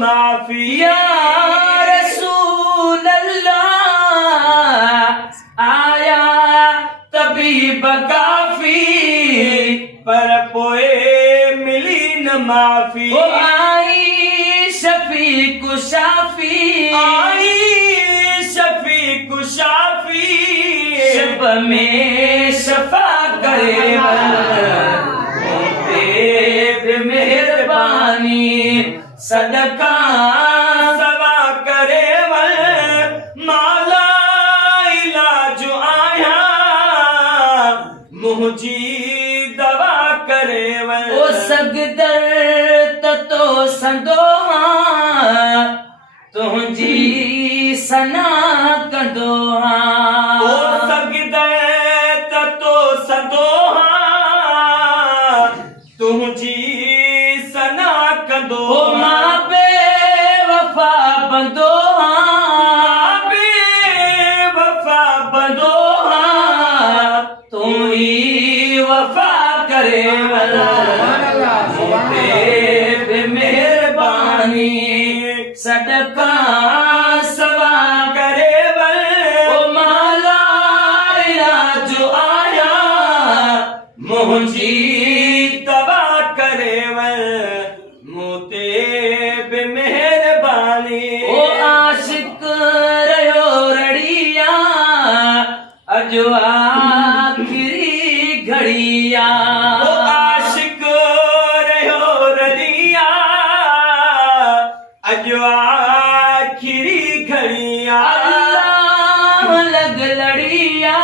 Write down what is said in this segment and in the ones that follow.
माफी या रसूल अल्लाह आया तबीब काफी पर पोए मिली न माफी ओ आई शफीक शाफी आई शफीक शाफी शब में शफा करे मेहरबानी सदका सवा करे माला इलाज आया मुझी दवा करे ओ सगदर तो संदोहा तुझी सना कंदोहा ओ सगदे तो सदोहा तुझी सना कंदो ओ मां बेवफा बंदोहा बेवफा बंदोहा तू ही वफा करे मेहरबानी सदका सवा करे ओ माला इलाज आया मुझी दवा करे मोते मेहरबानी ओ आशिक रहो रड़िया अजो आखिरी घड़िया ओ आशिक रहो रदिया अजो आखिरी घड़िया अल्लाह लग लड़िया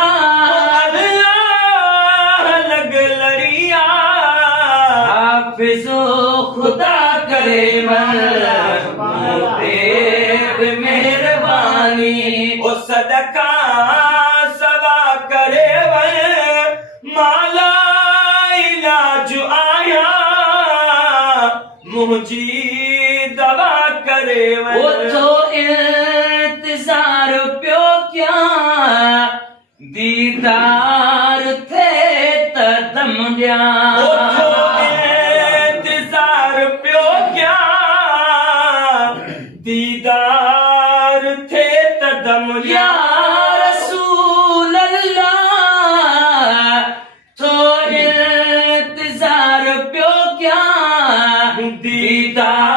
अल्लाह लग लड़िया हाफिजो खुदा करे मेहरबानी ओ सदका सवा करे माला इलाज आया मुझी दवा करे वो तो इंतजार प्यो क्या दीदार थे तदम दिया ओ तो इंतजार प्यो क्या दीदार थे तदम या रसूल अल्लाह तो इंतजार प्यो क्या दीदार